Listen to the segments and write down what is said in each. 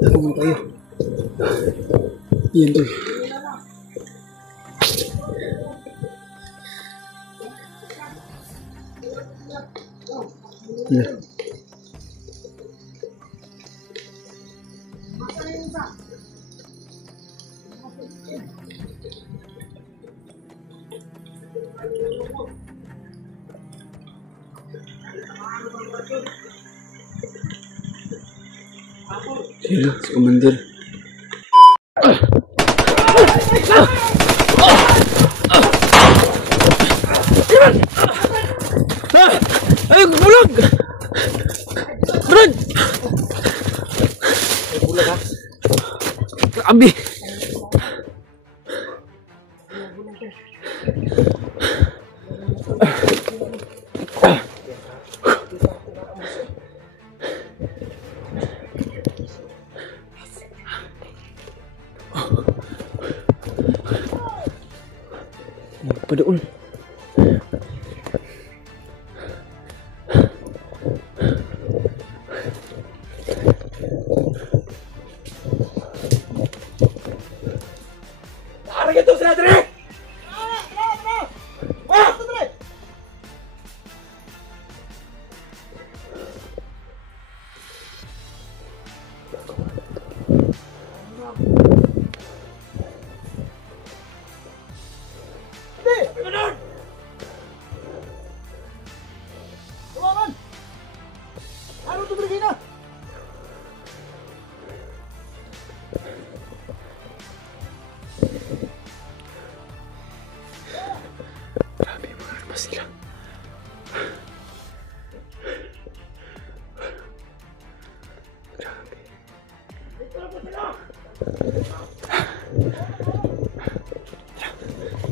Tago mo tayo. Yan to. Yeah. Sila, si Commander. Ay, bulag! Brad! Bulag ha? Grabe! Padaul. Para gitu sila dire. Grabe mga armas sila. Grabe.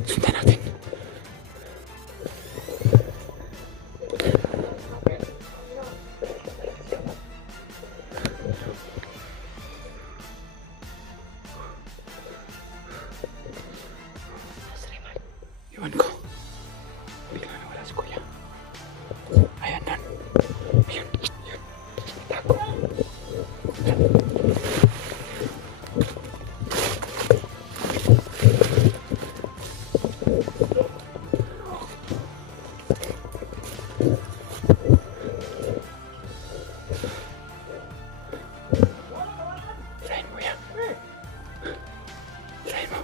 Sundan natin. Iwan ko. Bigla na wala si Kuya. Ayan nan. Ayan. Ayan. Tago. Tirahin mo yan. Tirahin mo.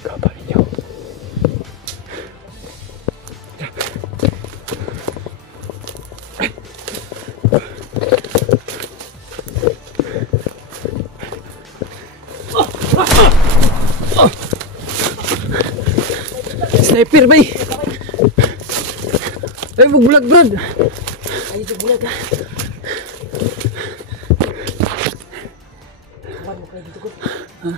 Kapain niyo. Sniper bay. Ay bulag Brad. Ay bulag ha. Kawan mo kayo dito ko. Ha?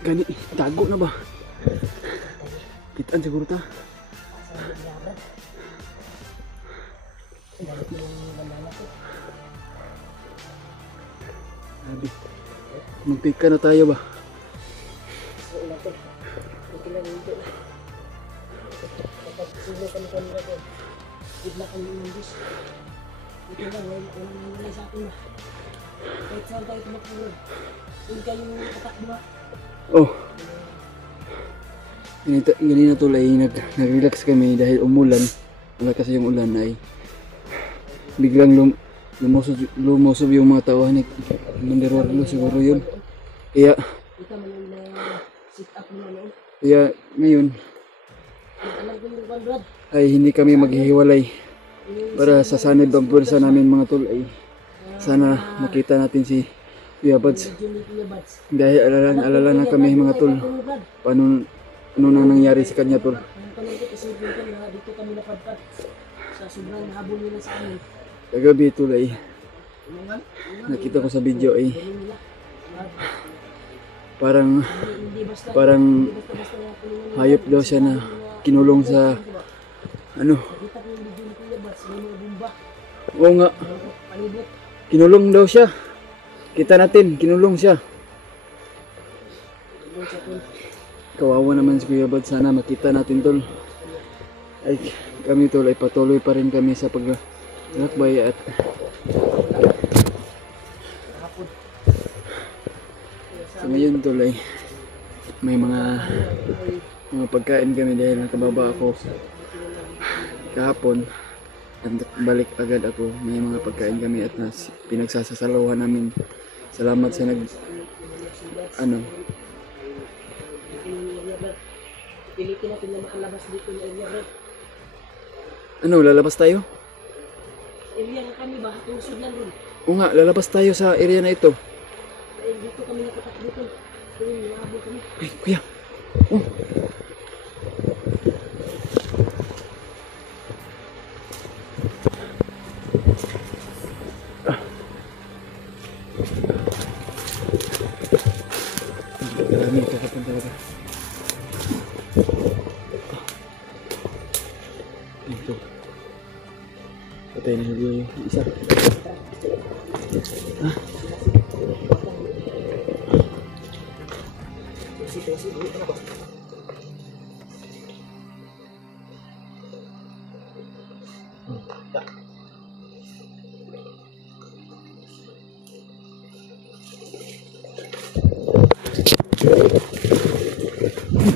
Gani, tago na ba? Kitaan siguro ta. Sabi, magpika na tayo ba? Oh. Ganina tol ay nag-relax kami dahil umulan. Malakas yung ulan ay biglang lumusob yung mga tauhan ni Commander Warlo siguro yun. Kaya ngayon ay hindi kami maghihiwalay para sa sanib ang pwersa namin mga tol ay sana makita natin si Kuya Buds. Dahil alala na kami mga tol. Ano nang nangyari sa kanya tol? Dito kami napadpad sa sobrang habol nila sa amin. Kagabi tol ay nakita ko sa video ay parang hayop daw siya na kinulong sa ano. Oo nga. Kinulong daw siya. Kita natin, kinulong siya. Kawawa naman si Kuya Buds. Sana makita natin tol. Ay kami tol ay patuloy pa rin kami sa paglalakbay at sa ngayon tol ay may mga pagkain kami dahil nakababa ako kahapon at balik agad ako. May mga pagkain kami at pinagsasalawan namin. Salamat sa Pilitin natin na makalabas dito ng area red. Lalabas tayo? Area na kami ba? Tusod lang rin. Oo nga, lalabas tayo sa area na ito. Dito kami nakatakbo dito. Nabot kami. Ay, kuya. Oh. Maraming kakapan talaga. Ito. Patay na siguro yung isa. Ah.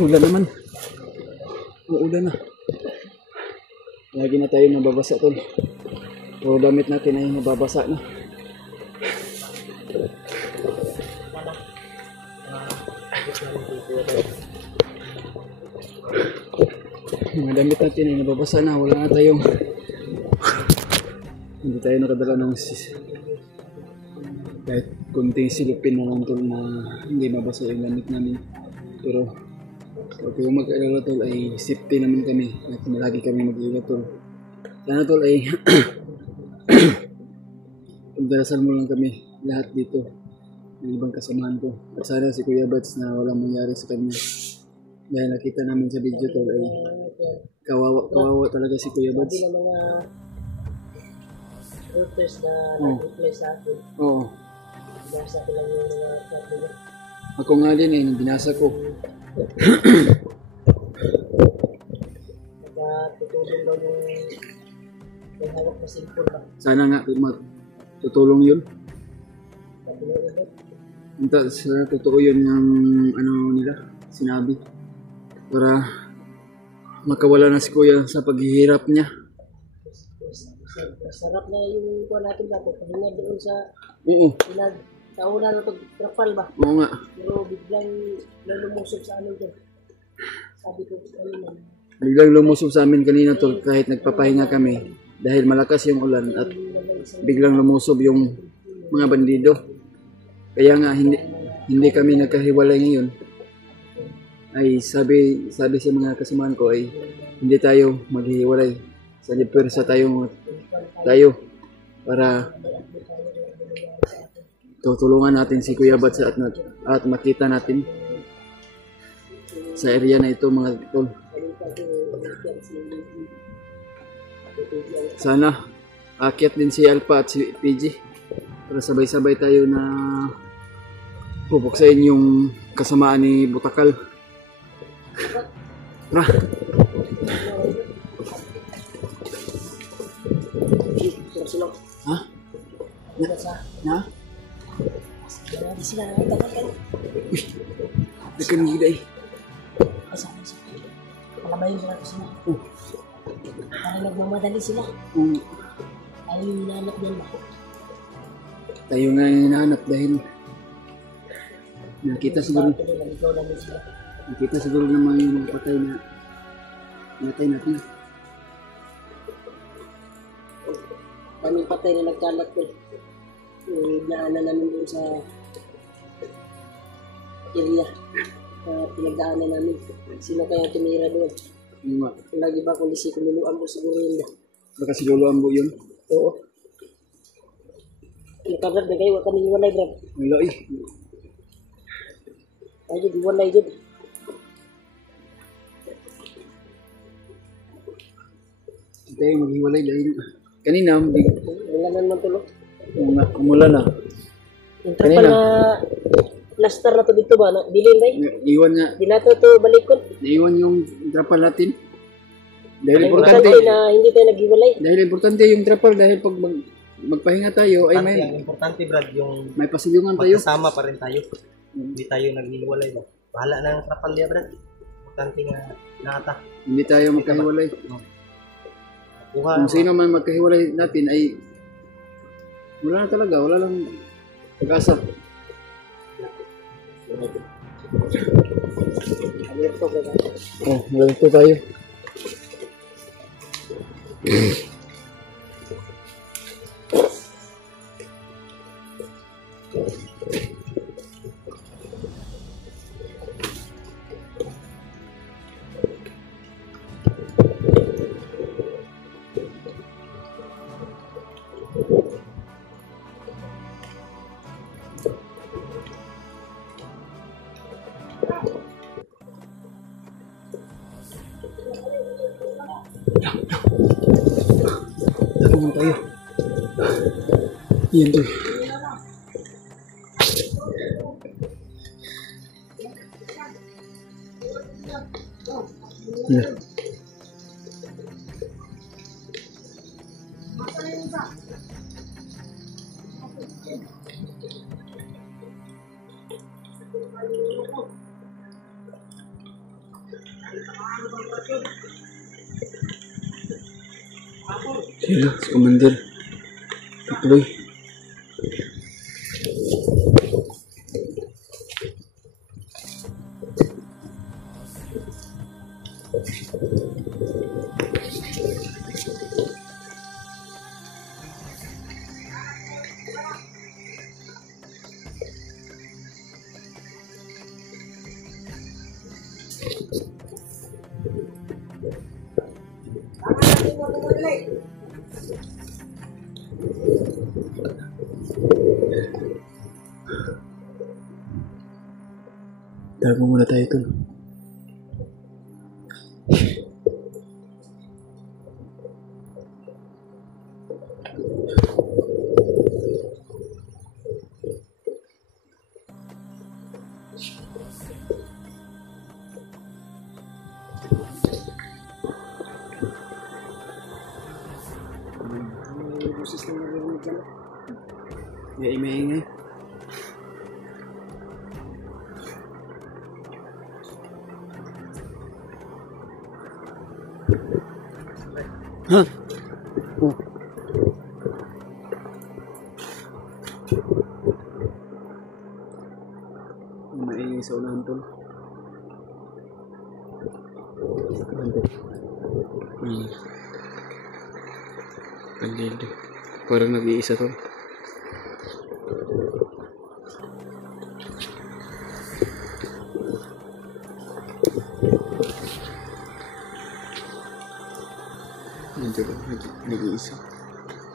Ulan naman. Uulan na. Lagi na tayo nababasa tol. So damit natin ay nababasa na. Mga damit natin ay nababasa na. Wala na tayong hindi tayo nakadala ng kahit kunting silupin na lang tol na hindi mabasa yung damit namin. Pero huwag kayong mag-alala tol ay safety naman kami at malagi kami mag-iingat tol. Sana tol ay pagdarasal mo lang kami lahat dito ng ibang kasamahan ko. At sana si Kuya Buds na walang mangyari sa kanya. Dahil nakita namin sa video tol ay kawawa talaga si Kuya Buds. Sabi ng mga routers na nag-reply sa akin. Oo. Binasa ko lang yung mga sabi niya. Ako nga din eh, binasa ko. Nagkatutulong daw yung hawak na cellphone ba? Sana nga tutulong yun. Napinulit. Sa totoo yun yung nila sinabi. Para makawala na si Kuya sa paghihirap niya. Sarap na yung kuha natin ba? Pahinga doon sa Oo. tauna na ito-trapal ba? Oo nga. Pero biglang lumusob sa amin doon. Sabi ko kanina. Biglang lumusob sa amin kanina tol kahit nagpapahinga kami. Dahil malakas yung ulan at biglang lumusob yung mga bandido. Kaya nga hindi kami nagkahiwalay ngayon. Ay sabi sa mga kasamahan ko ay hindi tayo maghihiwalay. Sa pwersa tayo para tutulungan natin si Kuya Buds at makita natin sa area na ito mga tol. Sana akyat din si Alpha at si PG para sabay-sabay tayo na pupuksain yung kasamaan ni Butakal. Tara. Ha? Na? Sila na ito. Uy, nagkanigida eh. Asa. tayo sa ato sila. Oh, Para nagmamadali sila. kung Ayaw yung hinahanap niyan ba? tayo nga yung hinahanap dahil nakita siguro, Bakit nila, ikaw namin sila. nakita siguro naman yung patay na natay natin. Kaming patay na nagkalat ko. Yung naanan namin doon sa area na pinagdaanan namin. Sino kaya tumira doon? Yung nga, Kung lagi ba kung lisi kumiluan mo siguro yun ba? baka siguluhan mo yun. Oo. Yung kabrad na kayo, wala kami iwalay, Brad. Wala eh. Ayaw, iwalay dyan. Hindi tayo maghiwalay dahil kanina, Wala na naman tulo. umulan na. Yung trapal na plaster na to dito ba? Bilin ba? Iwan nga, Di na to balikon. naiwan yung trapal natin. Dahil Ay, importante, importante na hindi tayo naghiwalay. dahil importante yung trapal dahil pag magpahinga tayo ay may Ang importante, Brad, yung may pasilungan tayo. magkasama pa rin tayo. Hindi tayo naghiwalay ba? Bahala na ang trapal niya, Brad. Importante nga nata. Hindi tayo magkahiwalay. Kuha. Kung sino man magkahiwalay natin ay wala na talaga, wala lang pag-asa. Alerto ka na. Oh, ganito tayo. Dito mo tayo. Yan to. Yeah. Sila, si Commander. Tuloy. Tago muna tayo ito. May ingay. Ha? Oh. Maingay sa unahan to. Andito. Parang nag-iisa to. Andito ba? Nag-iisa.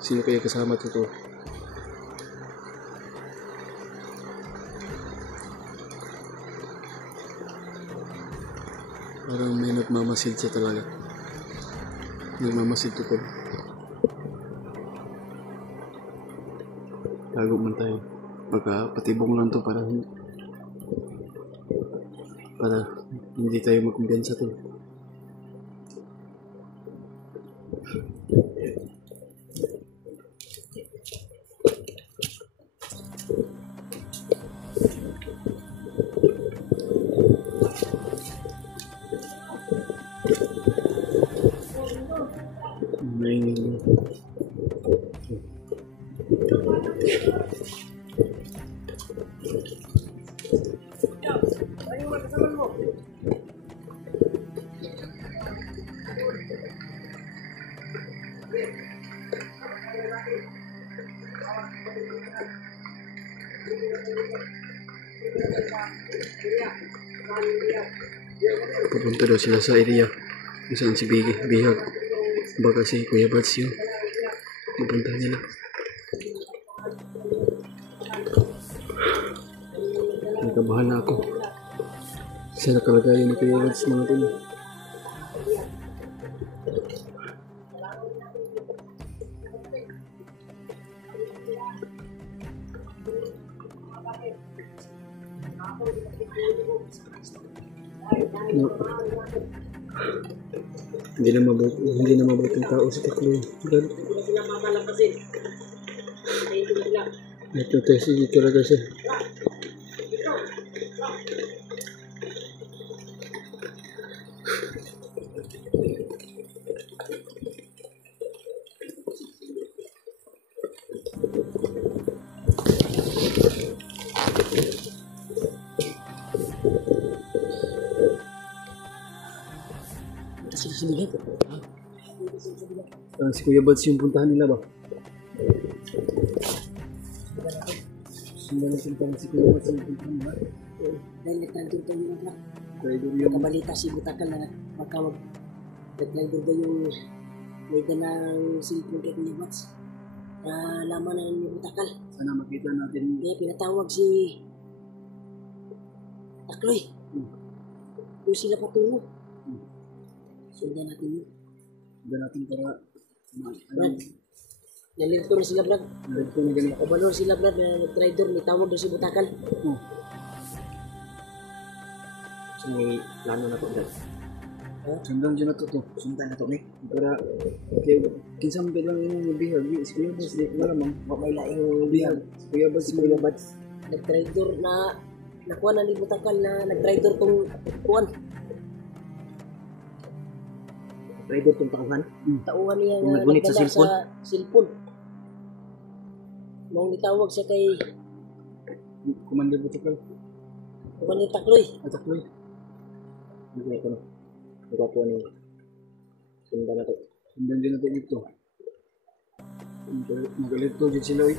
Sino kaya kasama to? Parang may nagmamasid siya talaga. Nagmamasid to. Tago man tayo. Baka patibong lang to para hindi tayo magkumpiyansa to. Maingay. Pupunta daw sila sa area kung saan si Bihag. Baka si Kuya Bats yun. Pupunta nila. Nakabahan na ako sa nakalagayan ni Kuya Bats mga tin. No. Hindi na mabuting tao si Takloy. Brad. Ito tayo sige talaga siya. Si Kuya Buds yung puntahan nila ba? Sila na puntahan si Kuya Buds yung puntahan nila. Dahil nagtandong tayo yung anak. Driver yung... Kabalita si Butakal na magkawag. Nagtandong ba yung may dalang cellphone kay Kuya Buds. Laman na ni Butakal. Sana makita natin. Kaya pinatawag si Takloy. Kung sila patungo. Sundan natin yun. Sundan natin para... Brad, nalito na sila, Brad. Nalito na ganito. Kabalor sila, Brad, na nag-rider. May tawag doon si Butakal. So, may plano na po, Brad. Sundan dyan na to. Sundan na to, eh. Para... Okay, kinsam lang yung Bihag. Si Kuya Buds, wala mang. May laing Bihag. Si Kuya Buds, si Kuya Buds. Nag-rider na... Nakuha na ni Butakal na nag-rider tong kuwan. Rider tong tauhan. Tauhan niya Yung na naggunit sa nagdala cellphone? cellphone. Nung itawag siya kay Commander Butakal. Kumanin Takloy. Takloy. Hindi ko na. Nagwapo na yun. Sundan na to. Sundan dyan na to dito. Nagalito dyan sila, eh.